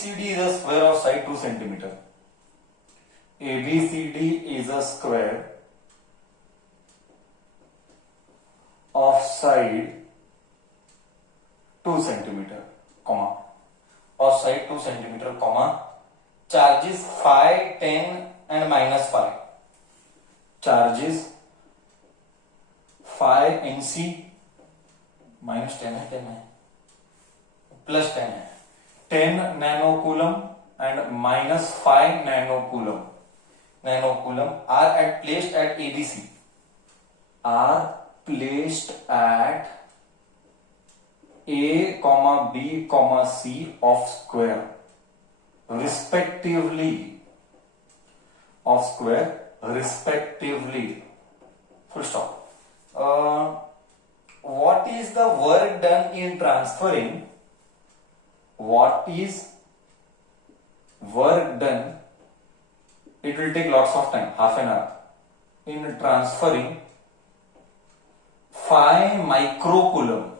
ABCD is a square of side 2 centimeter. ABCD is a square of side 2 centimeter, comma, of side 2 centimeter, comma, charges 5, 10 and minus 5. Charges 5 NC minus 10 है, 10 है, plus 10 है, 10 nanocoulomb and minus 5 nanocoulomb are placed at ABC, are placed at A, B, C of square respectively, of square respectively. Full stop. What is the work done in transferring? What is work done? It will take lots of time, half an hour, in transferring 5 microcoulomb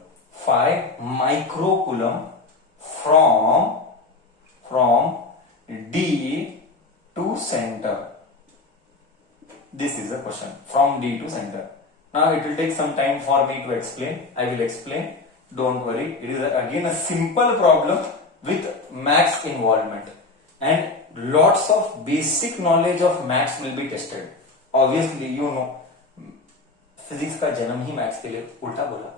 from D to center. This is the question, from D to center. Now it will take some time for me to explain. I will explain. Don't worry. It is again a simple problem with maths involvement, and lots of basic knowledge of maths will be tested. Obviously, you know, physics का जन्म ही maths के लिए, उल्टा बोला,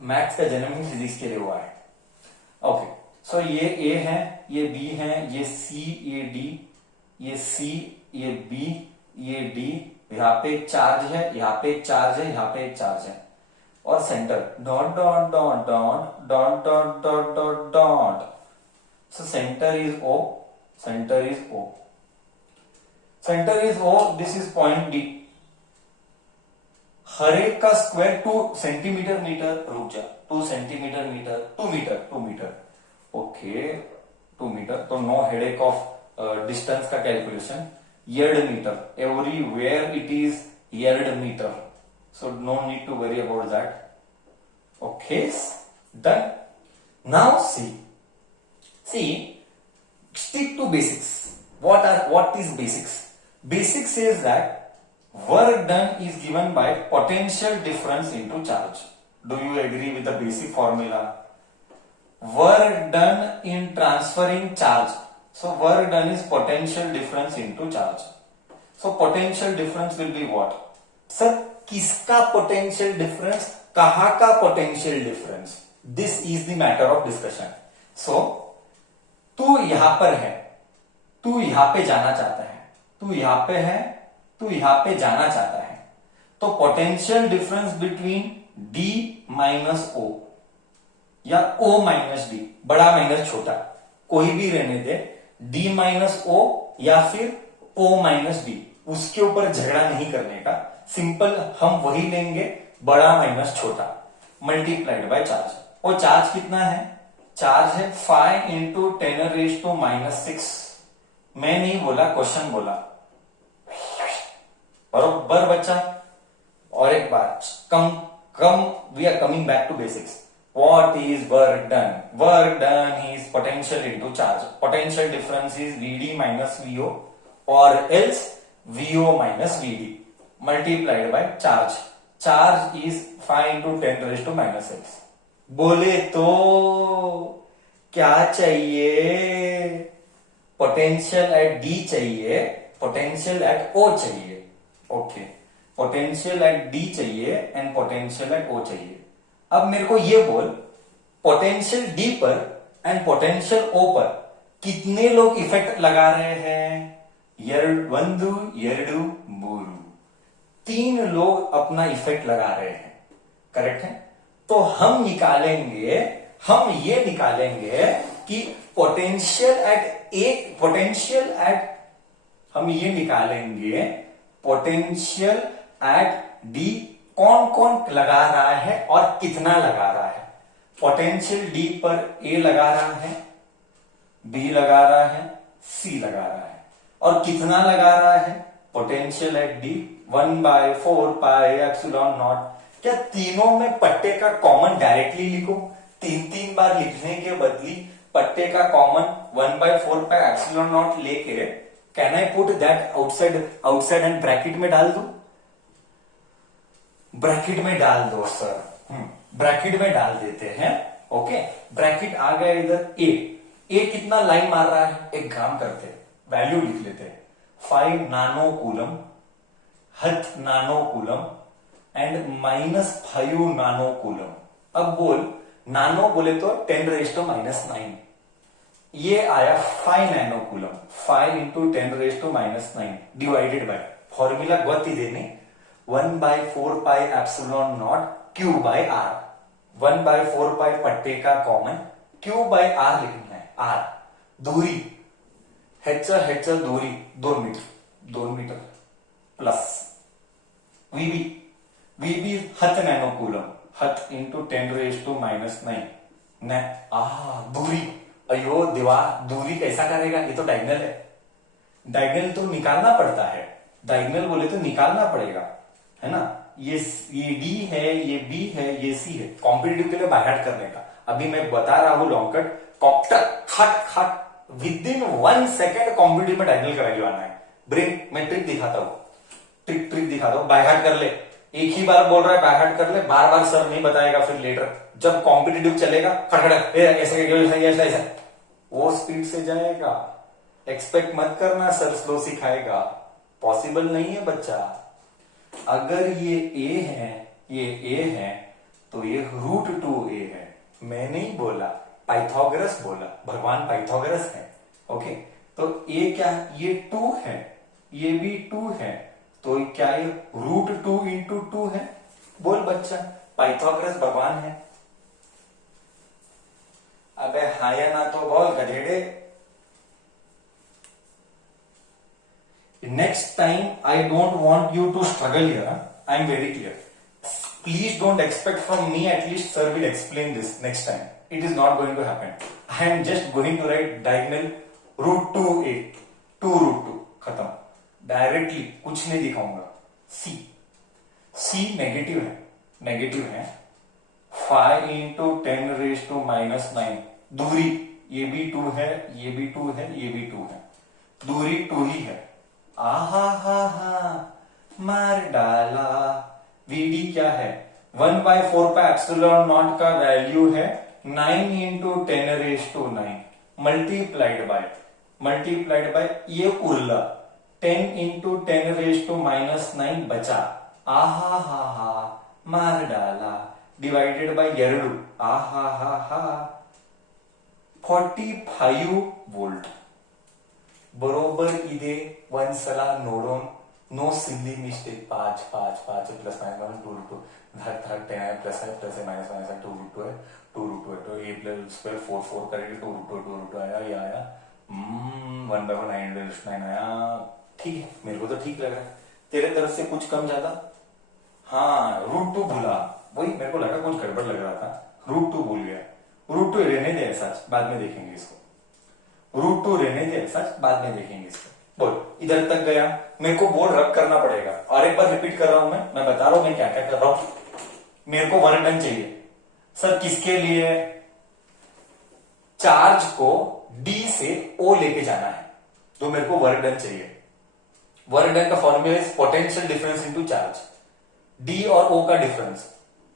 maths का जन्म ही physics के लिए हुआ है. ओके, सो ये ए है, ये बी है, ये सी, ये डी, ये सी, ये बी, ये डी, यहाँ पे एक चार्ज है, यहाँ पे एक चार्ज है, यहाँ पे एक चार्ज है, और centre dot dot dot dot dot dot dot dot dot. So centre is O, center is O, center is O, this is point D. हर एक का स्क्वायर 2 सेंटीमीटर मीटर, रुक जा, 2 centimetre metre, 2 metre, 2 metre, okay, 2 metre. तो no headache of distance का calculation. Yard metre, everywhere it is yard metre, so no need to worry about that. Okay, done. Now see stick to basics. What is basics? Basics says that work done is given by potential difference into charge. Do you agree with the basic formula? Work done in transferring charge. So work done is potential difference into charge. So potential difference will be what? Sir, किसका potential difference? कहाँ का potential difference? This is the matter of discussion. So तू यहां पर है, तू यहां पे जाना चाहता है, तू यहां पे है, तू यहां पे जाना चाहता है. तो potential difference between D minus O या O माइनस D, बड़ा माइनस छोटा कोई भी रहने दे, D माइनस O या फिर O माइनस D, उसके ऊपर झगड़ा नहीं करने का. सिंपल हम वही लेंगे, बड़ा माइनस छोटा मल्टीप्लाइड बाय चार्ज. और चार्ज कितना है? चार्ज है 5 इंटू 10⁻⁻⁶. मैं नहीं बोला, क्वेश्चन बोला, बरोबर बच्चा. और एक बात, we are coming back to basics. What is work done? Work done is potential into charge. Potential difference is VD minus VO और else VO minus VD multiplied by charge. Charge is 5 into 10⁻⁻⁶. बोले तो क्या चाहिए? Potential at D चाहिए, potential at O चाहिए. Okay, potential at D चाहिए and potential at O चाहिए. अब मेरे को ये बोल, पोटेंशियल D पर एंड पोटेंशियल O पर कितने लोग इफेक्ट लगा रहे हैं? ಒಂದು ಎರಡು ಮೂರು, 3 लोग अपना इफेक्ट लगा रहे हैं. करेक्ट है? तो हम ये निकालेंगे कि पोटेंशियल एट D कौन कौन लगा रहा है और कितना लगा रहा है. पोटेंशियल D पर A लगा रहा है, B लगा रहा है, C लगा रहा है, और कितना लगा रहा है? Potential at D 1/4πε0. क्या तीनों में पट्टे का कॉमन डायरेक्टली लिखो? 3 बार लिखने के बदली पट्टे का कॉमन 1/4 एप्सिलॉन नॉट लेके can I put that outside and bracket में डाल दू? ब्रैकेट में डाल दो सर, ब्रैकेट में डाल देते हैं। ओके, ब्रैकेट आ गया इधर। ए कितना लाइन मार रहा है, एक काम करते हैं, वैल्यू लिख लेते हैं, 5 नानो कूलम, हथ नानो कूलम एंड -5 नानो कूलम। अब बोल, नानो बोले तो 10⁻⁹ ये आया 5 nano coulomb, 5 into 10⁻⁹ divided by formula गति देने 1/4 pi epsilon not Q by R. 1/4 pi पट्टे का कॉमन, क्यू बाय आर लिखना है। आर दूरी, h दूरी 2 मीटर प्लस वीबी हथ नैनो कूलम, हथ इंटू 10⁻⁹ दूरी। अयो दीवार, दूरी कैसा करेगा, ये तो डायगनल है, डायगनल तो निकालना पड़ता है, डायगनल बोले तो निकालना पड़ेगा, है ना। ये डी है, ये बी है, ये सी है, कॉम्पिटिटिव के लिए बाय हार्ट करने का। अभी मैं बता रहा हूं लॉन्ग कट, कॉप्टर खट विद इन 1 सेकेंड कॉम्पिटिटिव में डायगनल करा लेवाना है। ब्रेन मैं ट्रिक दिखाता हूं, ट्रिक दिखाता हूं, बाय हार्ट कर ले। एक ही बार बोल रहा है बाय हार्ट कर ले, बार बार सर नहीं बताएगा, फिर लेटर जब कॉम्पिटिटिव चलेगा खड़खड़ ऐसा वो स्पीड से जाएगा। एक्सपेक्ट मत करना सर स्लो सिखाएगा, पॉसिबल नहीं है बच्चा। अगर ये ए है, ये ए है, तो ये √2a है। मैं नहीं बोला, पाइथागोरस बोला, भगवान पाइथागोरस है। ओके, तो ए क्या, ये 2 है, ये भी 2 है, तो क्या ये √2 इंटू 2 है? बोल बच्चा, पाइथागोरस भगवान है। अबे हाँ या ना तो बोल गधेड़े। Next time, I don't want you to struggle here. I am very clear. Please don't expect from me, at least sir will explain this next time. It is not going to happen. I am just going to write diagonal √2a, 2√2, खत्म। Directly कुछ नहीं दिखाऊंगा। C negative है, 5 into 10⁻⁹ दूरी, ये भी 2 है, ये भी 2 है, ये भी 2 है, दूरी 2 ही है। मार डाला। वीडी क्या है, 1/4 पे एप्सिलॉन नॉट का वैल्यू है 9 इंटू 10⁻⁹ मल्टीप्लाइड बाय ये उरला 10 इंटू 10⁻⁹ बचा। मार डाला, डिवाइडेड बाय 2 45 ವೋಲ್ಟ್ बरोबर ಇದೆ ಒಂದ್ಸಲ ನೋಡೋಣ. No silly mistake 5 plus minus 2√2 धक 10 प्लस है प्लस है माइनस है 2√2 है 2√2 है, तो a प्लस स्क्वायर 4 करेंगे 2√2 आया, ये आया 1/9 आया। ठीक है, मेरे को तो ठीक लग रहा है। तेरे तरफ से कुछ कम ज्यादा? हाँ, √2 भूला, वही मेरे को लगा कुछ गड़बड़ लग रहा था, √2 भूल गया। √2 रहने दे ऐसा, बाद में देखेंगे इसको। √2 रहने दे ऐसा, बाद में देखेंगे इसको। बोल, इधर तक गया, मेरे को बोर्ड रब करना पड़ेगा, और एक बार रिपीट कर रहा हूं, मैं बता रहा हूं मैं क्या क्या कर रहा हूं। मेरे को वर्क डन चाहिए सर, किसके लिए? चार्ज को डी से ओ लेके जाना है, तो मेरे को वर्क डन चाहिए। वर्क डन का formula is potential difference into charge, D और ओ का डिफरेंस।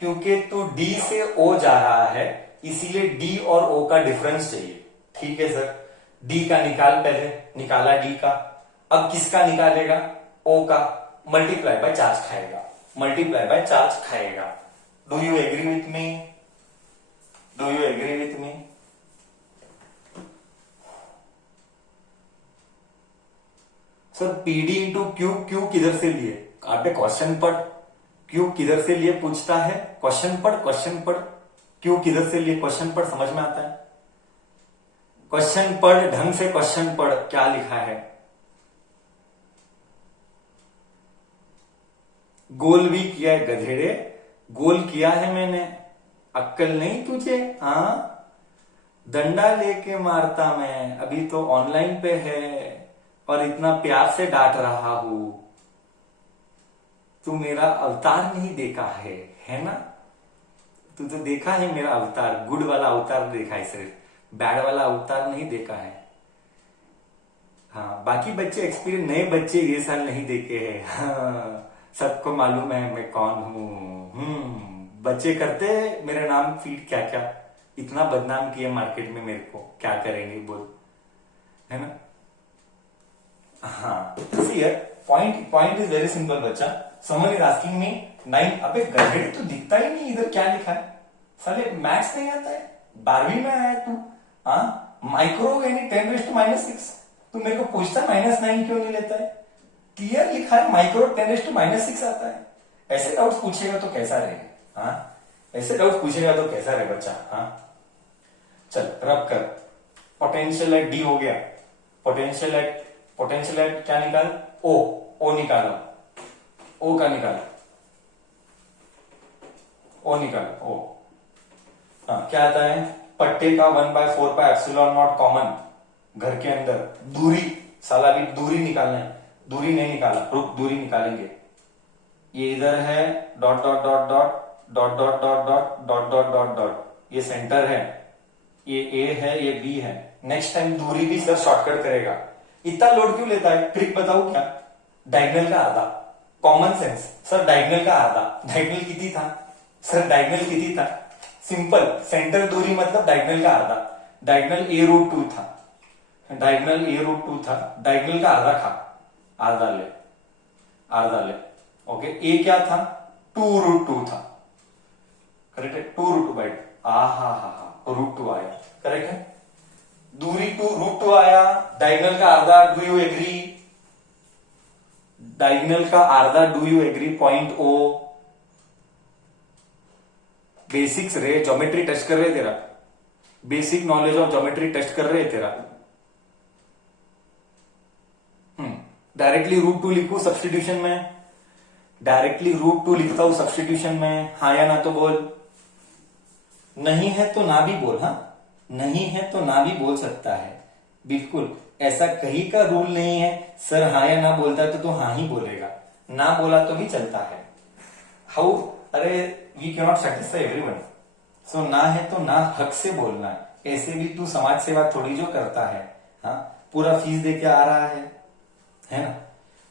क्योंकि तू डी से ओ जा रहा है, इसीलिए डी और ओ का डिफरेंस चाहिए। ठीक है सर, डी का निकाल, पहले निकाला डी का, अब किसका निकालेगा? ओ का, मल्टीप्लाई बाय चार्ज खाएगा, मल्टीप्लाई बाय चार्ज खाएगा। Do you agree with me? Do you agree with me? Sir PD into Q, Q किधर से लिए? आपने क्वेश्चन पढ़, क्यू किधर से लिए पूछता है, क्वेश्चन पढ़, क्यू किधर से लिए क्वेश्चन पढ़, समझ में आता है। क्वेश्चन पढ़, ढंग से क्वेश्चन पढ़, क्या लिखा है। गोल भी किया है गधेड़े, गोल किया है मैंने, अक्कल नहीं तुझे? हाँ, डंडा लेके मारता मैं, अभी तो ऑनलाइन पे है और इतना प्यार से डांट रहा हूं। तू मेरा अवतार नहीं देखा है ना? तू तो देखा है मेरा अवतार, गुड वाला अवतार देखा है, सिर्फ बैड वाला अवतार नहीं देखा है। हाँ, बाकी बच्चे एक्सपीरियंस, नए बच्चे ये साल नहीं देखे हैं। हाँ, सबको मालूम है मैं कौन हूँ। बच्चे करते हैं मेरा नाम फीड, क्या क्या इतना बदनाम किए मार्केट में, मेरे को क्या करेंगे बोल, है ना। हाँ, सी है, point point is very simple बच्चा। समवन इज आस्किंग मी 9, अबे गधेड़े तो दिखता ही नहीं इधर क्या लिखा है, साले मैथ्स नहीं आता है, 12वीं में आया तू। हाँ, माइक्रो यानी 10⁻⁻⁶, तू मेरे को पूछता -9 क्यों नहीं लेता है, क्लियर लिखा है माइक्रो 10⁻⁻⁶ आता है। ऐसे डाउट्स पूछेगा तो कैसा रहेगा। हाँ, ऐसे डाउट्स पूछेगा तो कैसा रहे बच्चा। हाँ, चल रब कर, पोटेंशियल एट डी हो गया, पोटेंशियल एट क्या निकाल, ओ निकालो, ओ का निकाल, ओ निकाल ओ। हाँ, क्या आता है, पट्टे का 1/4πε0 कॉमन, घर के अंदर दूरी, साला भी दूरी निकालना है, दूरी नहीं निकाला, रुक दूरी निकालेंगे। ये इधर है dot dot dot dot dot dot dot dot dot dot dot dot, ये सेंटर है, ये ए है, ये बी है। नेक्स्ट टाइम दूरी भी सर शॉर्टकट करेगा। इतना लोड क्यों लेता है, ट्रिक बताऊं क्या, डायगनल का आधा, कॉमन सेंस। सर डायगनल का आधा, डायगनल कितनी था सर, डायगनल कितनी था, सिंपल, सेंटर दूरी मतलब डायगनल का आधा, डायगनल a√2 था, डायगनल a√2 था, डायगनल का आधा खा, आधा ले, आधा ले। ओके, ए क्या था, 2√2 था, करेक्ट है, 2√2 बाइट, √2 आया, करेक्ट है। दूरी 2√2 आया, डायगनल का आधा, डू यू एग्री, डायगनल का आधा, do you agree, point O. Basics रे, ज्योमेट्री टेस्ट कर रहे तेरा, basic knowledge of geometry test कर रहे तेरा। डायरेक्टली √2 लिखू सब्सटीट्यूशन में, डायरेक्टली √2 लिखता हूं सब्सटीट्यूशन में, हाँ या ना तो बोल, नहीं है तो ना भी बोल, हाँ नहीं है तो ना भी बोल सकता है, बिल्कुल ऐसा कहीं का रूल नहीं है। सर हाँ या ना बोलता है तो तू हाँ ही बोलेगा, ना बोला तो भी चलता है। हाउ, अरे we can not satisfy everyone, so ना है तो ना हक से बोलना है। ऐसे भी तू समाज सेवा थोड़ी जो करता है, हाँ पूरा फीस दे के आ रहा है ना,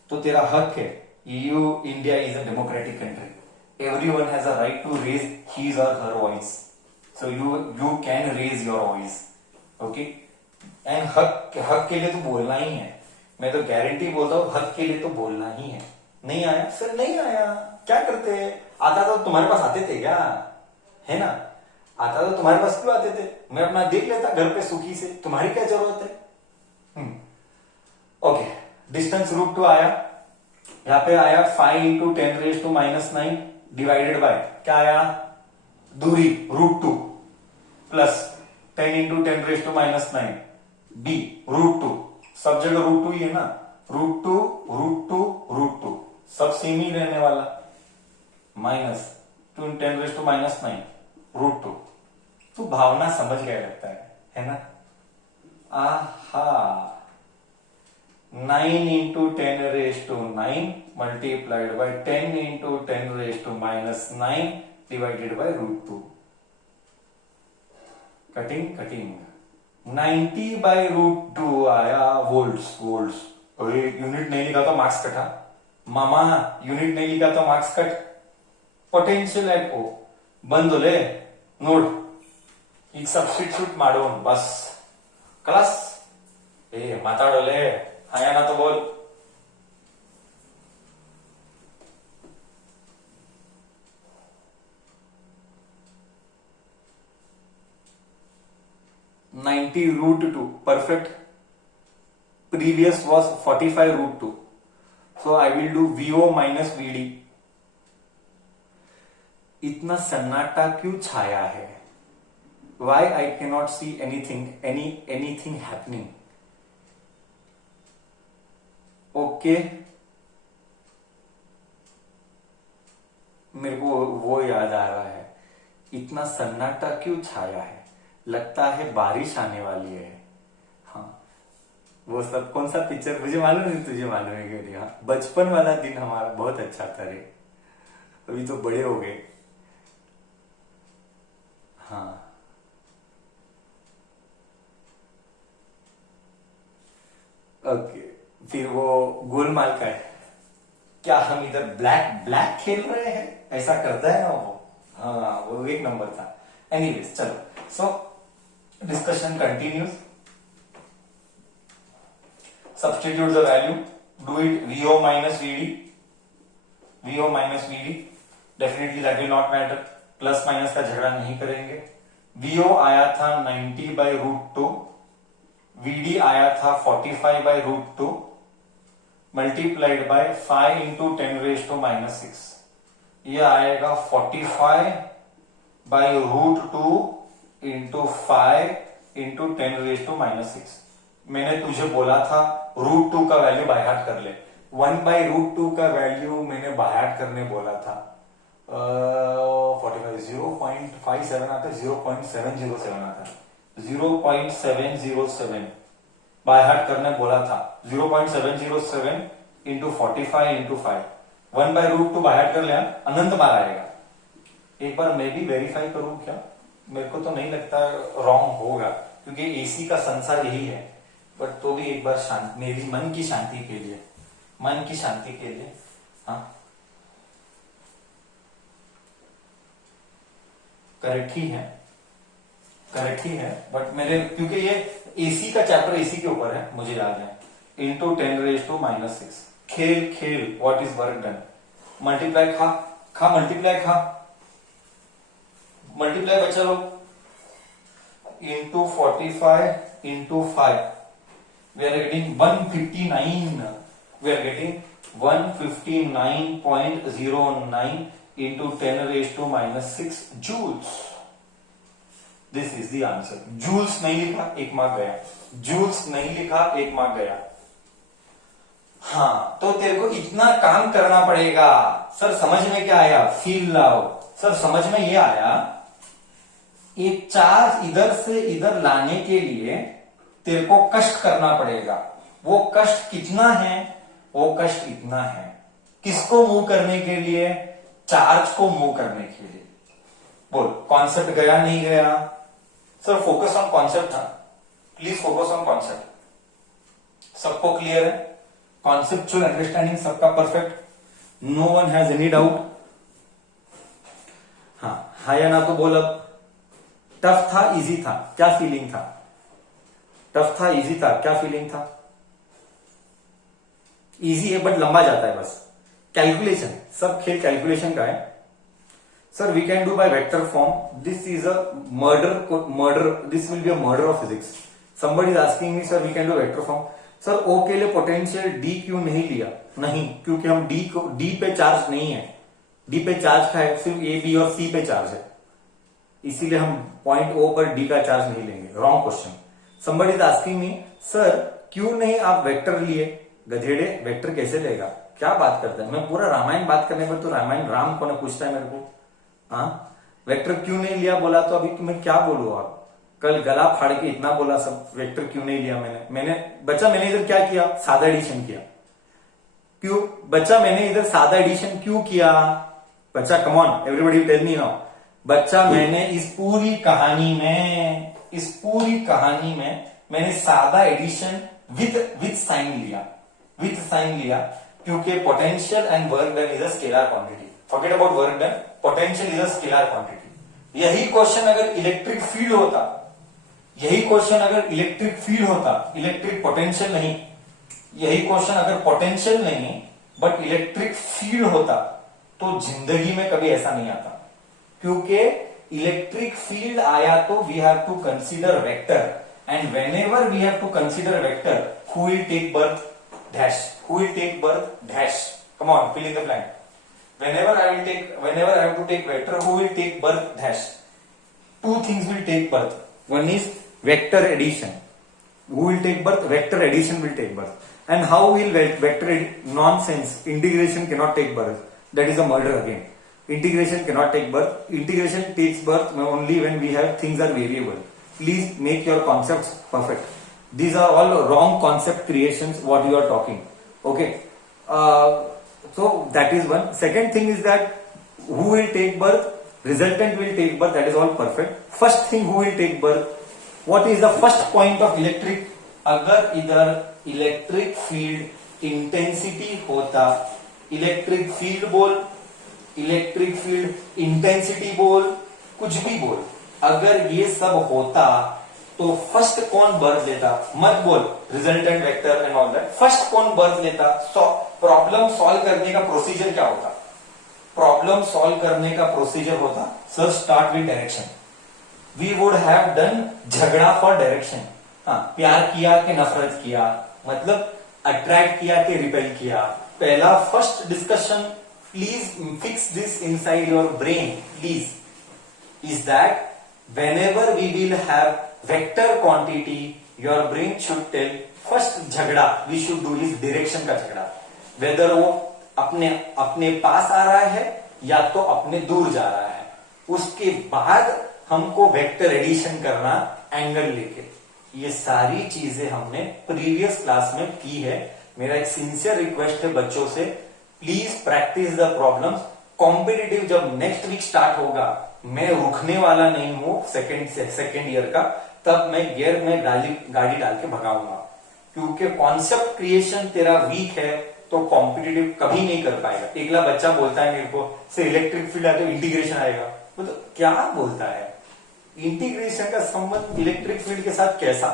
तो तेरा हक है। You, India is a democratic country, everyone has a right to raise his और her voice, so you can raise your voice, okay. And हक के लिए तो बोलना ही है, मैं तो गारंटी बोलता हूँ, हक के लिए तो बोलना ही है। नहीं आया सर, नहीं आया, क्या करते, आता तो तुम्हारे पास आते थे क्या, है ना, आता तो तुम्हारे पास क्यों आते थे, मैं अपना देख लेता घर पे सुखी से, तुम्हारी क्या जरूरत है। ओके, डिस्टेंस √2 आया, यहां पे आया 5 × 10⁻⁹ डिवाइडेड बाय क्या आया, दूरी √2 प्लस 10 × 10⁻⁹ b √2, सब जगह √2 ही है ना, √2 √2 √2 सब सेम ही रहने वाला, माइनस 2 × 10⁻⁹ √2। तू भावना समझ गया लगता है ना। आहा, 9 × 10⁻⁹ multiplied by 10 × 10⁻⁹ divided by √2, cutting 90/√2 आया वोल्ट्स, यूनिट नहीं लिखा तो मार्क्स कटा, मामा यूनिट नहीं लिखा तो मार्क्स कट। पोटेंशियल एट ओ ಬಂದುಲೆ ನೋಡು, ಈಗ ಸಬ್ಸ್ಟಿಟ್ಯೂಟ್ ಮಾಡೋಣ ಬಸ್ ಕ್ಲಾಸ್, ಮಾತಾಡೋಲೆ ಆಯಾನ तो बोल। (90√2) perfect. Previous was 45√2, so I will do VO minus VD. इतना सन्नाटा क्यों छाया है, why I cannot see anything happening, okay मेरे को वो याद आ रहा है, इतना सन्नाटा क्यों छाया है, लगता है बारिश आने वाली है। हाँ, वो सब कौन सा पिक्चर मुझे मालूम नहीं, तुझे मालूम है क्यों नहीं। हाँ, बचपन वाला दिन हमारा बहुत अच्छा था रे, अभी तो बड़े हो गए। हाँ, ओके, फिर वो गोलमाल का है, क्या हम इधर ब्लैक ब्लैक खेल रहे हैं, ऐसा करता है ना वो। हाँ, वो एक नंबर था। एनीवेज, चलो, so discussion continues. Substitute the value, do it VO minus VD, VO minus VD, definitely that will not matter, plus minus का झगड़ा नहीं करेंगे। VO आया था 90/√2, VD आया था 45/√2 मल्टीप्लाइड बाय 5 इंटू 10⁻⁻⁶, ये आएगा 45/√2 इंटू 5 इंटू 10⁻⁻⁶। मैंने तुझे बोला था √2 का वैल्यू बाय हार्ट कर ले, 1/√2 का वैल्यू मैंने बाय हार्ट करने बोला था। 45 0.57 आता है, 0.707 आता है, 0.707 बाय हार्ट करने बोला था। 0.707 इंटू 45 इंटू 5, 1/√2 बाय हार्ट कर लिया, अनंत बार आएगा। एक बार मैं भी वेरीफाई करूं क्या? मेरे को तो नहीं लगता रॉन्ग होगा, क्योंकि एसी का संसार यही है, बट तो भी एक बार शांति, मेरी मन की शांति के लिए, मन की शांति के लिए, हाँ करेक्ट ही है, करेक्ट ही है, बट मेरे, क्योंकि ये एसी का चैप्टर एसी के ऊपर है, मुझे याद है। इंटू 10⁻⁻⁶, खेल खेल, what is work done, multiply खा खा, मल्टीप्लाई खा, मल्टीप्लाई बच्चा लोग, into 45 into 5, we are getting 159, we are getting 159.09 into 10⁻⁻⁶ joules. This is the answer. Joules नहीं लिखा, एक मार्क गया, जूल्स नहीं लिखा, एक मार्क गया। हाँ, तो तेरे को इतना काम करना पड़ेगा। सर समझ में क्या आया? फील लाओ। सर समझ में ये आया, एक चार्ज इधर से इधर लाने के लिए तेरे को कष्ट करना पड़ेगा। वो कष्ट कितना है? वो कष्ट इतना है। किसको मूव करने के लिए? चार्ज को मूव करने के लिए। बोल, कॉन्सेप्ट गया नहीं गया? सर फोकस ऑन कॉन्सेप्ट था, प्लीज फोकस ऑन कॉन्सेप्ट। सबको क्लियर है? कॉन्सेप्चुअल अंडरस्टैंडिंग सबका perfect? No one has any doubt? हाँ या ना तो बोल। अब टफ था इजी था, क्या फीलिंग था? टफ था इजी था, क्या फीलिंग था? इजी है बट लंबा जाता है बस। कैलकुलेशन, सब खेल कैलकुलेशन का है। Sir we can do by vector form, this is a murder, this will be a murder of physics. Somebody is asking me sir we can do vector form. Sir O के लिए potential D क्यों नहीं लिया? नहीं, क्योंकि हम D पे charge नहीं है, डी पे चार्ज का है, सिर्फ ए बी और सी पे चार्ज है, इसीलिए हम पॉइंट ओ पर डी का चार्ज नहीं लेंगे। Wrong question. Somebody is asking me sir क्यों नहीं आप वेक्टर लिए? गधेड़े, वेक्टर कैसे लेगा? क्या बात करता है? मैं पूरा रामायण बात करने पर तो रामायण राम को ना पूछता है मेरे को। हाँ, वेक्टर क्यों नहीं लिया बोला तो अभी मैं क्या बोलूं? आप कल गला फाड़ के इतना बोला सब, वेक्टर क्यों नहीं लिया? मैंने इधर क्या किया? सादा एडिशन किया। क्यों बच्चा? मैंने इधर सादा एडिशन क्यों किया? बच्चा come on, everybody tell me now. बच्चा मैंने इस पूरी कहानी में मैंने सादा एडिशन विथ साइन लिया, क्योंकि potential and work done is a scalar quantity. Forget about work done, potential is a scalar quantity. यही क्वेश्चन अगर इलेक्ट्रिक फील्ड होता, इलेक्ट्रिक पोटेंशियल नहीं, यही क्वेश्चन अगर पोटेंशियल नहीं बट इलेक्ट्रिक फील्ड होता तो जिंदगी में कभी ऐसा नहीं आता, क्योंकि इलेक्ट्रिक फील्ड आया तो we have to consider vector, and whenever we have to consider vector, who will take birth? Dash. Who will take birth? Dash. Come on, fill in the blank. Whenever I have to take vector, who will take birth? Dash. Two things will take birth. One is vector addition. Who will take birth? Vector addition will take birth. And how will vector nonsense? Integration cannot take birth. That is a murder again. Integration cannot take birth. Integration takes birth only when we have things are variable. Please make your concepts perfect. These are all wrong concept creations what you are talking. Okay, so that is one. Second thing is that who will take birth? Resultant will take birth. That is all perfect. First thing, who will take birth? What is the first point of electric अगर इधर electric field intensity होता, electric field बोल, electric field intensity बोल, कुछ भी बोल, अगर ये सब होता तो फर्स्ट कौन बर्थ लेता? मत बोल resultant vector and all that, first कौन बर्थ लेता? प्रॉब्लम सॉल्व करने का प्रोसीजर क्या होता? प्रॉब्लम सॉल्व करने का प्रोसीजर होता, sir start with direction, we would have done झगड़ा फॉर डायरेक्शन। हाँ, प्यार किया कि नफरत किया, मतलब अट्रैक्ट किया कि रिपेल किया, पहला first discussion, please fix this inside your brain please, is that whenever we will have vector quantity, your brain should tell first झगड़ा we should do is direction का झगड़ा, whether वो अपने अपने पास आ रहा है या तो अपने दूर जा रहा है, उसके बाद हमको वेक्टर एडिशन करना एंगल लेके। ये सारी चीजें हमने प्रीवियस क्लास में की है। मेरा एक सिंसियर रिक्वेस्ट है बच्चों से, please practice the problems. Competitive जब नेक्स्ट वीक स्टार्ट होगा, मैं रुकने वाला नहीं हूं सेकेंड ईयर का, तब मैं गियर में गाड़ी डाल के भगाऊंगा, क्योंकि कॉन्सेप्ट क्रिएशन तेरा वीक है तो कॉम्पिटिटिव कभी नहीं कर पाएगा। अगला बच्चा बोलता है मेरे को से इलेक्ट्रिक फील्ड आए तो इंटीग्रेशन आएगा, मतलब क्या बोलता है? इंटीग्रेशन का संबंध इलेक्ट्रिक फील्ड के साथ कैसा?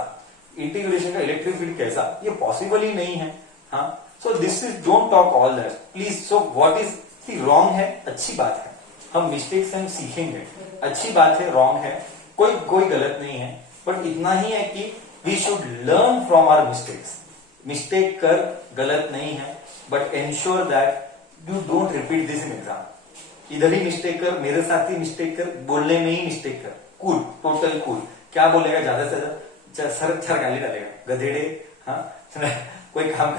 इंटीग्रेशन का इलेक्ट्रिक फील्ड कैसा? ये पॉसिबल ही नहीं है। हाँ, so this is don't talk all that please. So what is wrong है, अच्छी बात है, हम मिस्टेक से हम सीखेंगे, अच्छी बात है, रॉन्ग है, कोई गलत नहीं है, बट इतना ही है कि we should learn from our mistakes. Mistake कर गलत नहीं है, but ensure that you don't repeat this in exam. इधर ही मिस्टेक कर, मेरे साथ ही मिस्टेक कर, बोलने में ही मिस्टेक कर, कूल, टोटल कूल। क्या बोलेगा ज्यादा से ज्यादा? सर चार गाली डालेगा, गधेड़े। हाँ, कोई काम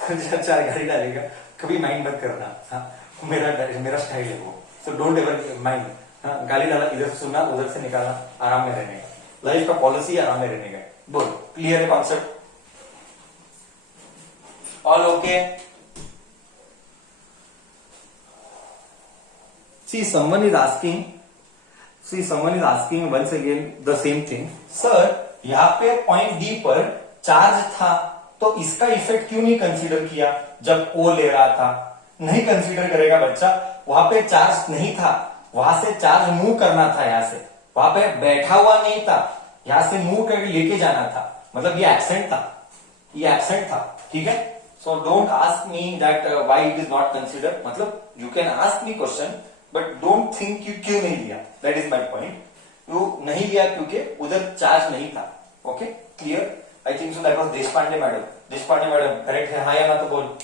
कर चार गाली डालेगा, कभी माइंड मत करना। हाँ, मेरा स्टाइल है वो, सो डोंट एवर माइंड। गाली डाला, इधर से सुनना, उधर से निकालना, आराम में रहने का। लाइफ का पॉलिसी आराम में रहने का। बोल, क्लियर है concept? All okay? See, someone is asking once again the same thing. Sir, यहाँ पे पॉइंट डी पर चार्ज था, तो इसका इफेक्ट क्यों नहीं कंसीडर किया जब ओ ले रहा था? नहीं कंसीडर करेगा बच्चा, वहां पे चार्ज नहीं था, वहां से चार्ज मूव करना था, यहाँ से वहां पे बैठा हुआ नहीं था, यहाँ से मूव करके लेके जाना था, मतलब ये एब्सेंट था, ये एब्सेंट था। ठीक है, so don't ask me that why it is not consider, मतलब you can ask me question but don't think you क्यों नहीं लिया, that is my point. You नहीं लिया क्योंकि उधर चार्ज नहीं था। Okay, clear? I think so that was Deshpande madam. Deshpande madam correct है, हाँ या ना तो बोल।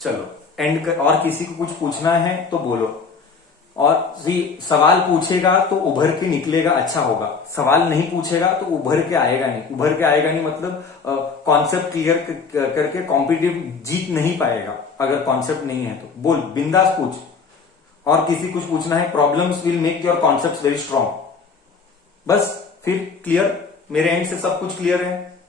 चलो एंड कर, और किसी को कुछ पूछना है तो बोलो। और सवाल पूछेगा तो उभर के निकलेगा, अच्छा होगा। सवाल नहीं पूछेगा तो उभर के आएगा नहीं। उभर के आएगा नहीं मतलब कॉन्सेप्ट क्लियर करके कॉम्पिटिटिव जीत नहीं पाएगा अगर कॉन्सेप्ट नहीं है तो। बोल, बिंदास पूछ। और किसी कुछ पूछना है? Problems will make your concept very strong. बस फिर क्लियर? मेरे एंड से सब कुछ क्लियर है?